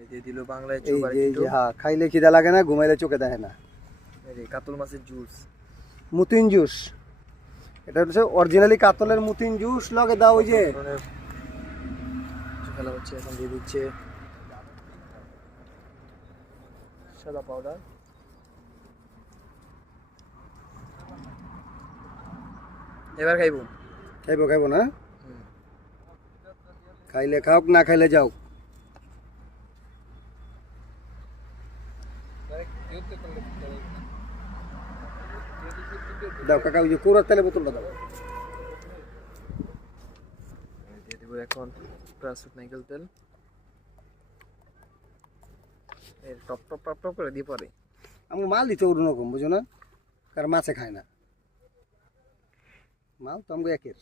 এই যে দিল বাংলায় এই চোবার যে এই একটু যে হ্যাঁ, খাইলে খিদা লাগে না, ঘুমাইলে চোখে দেখে না। এই যে কাতল মাছের জুস মুতিন জুস, এটা হচ্ছে অরিজিনালি কাতলের মুতিন জুস। লগে দাও ওই যে খেলা হচ্ছে, এখন দিয়ে দিচ্ছে সাদা পাউডার। এবার খাইবো। খাইবো খাইবো না, খাইলে খাও, না খাইলে যাও। দাও কাকা, ওই যে কোরার তেলে বোতলটা দাও। দিয়ে দেবো এখন প্রাসুট নাইকেল তেল, এর টপ টপ টপ টপ করে দিয়ে পরে আমি মাল দিতে অন্যরকম, বুঝো না, কারণ মাছে খায় না মাল তো আমাকে একের।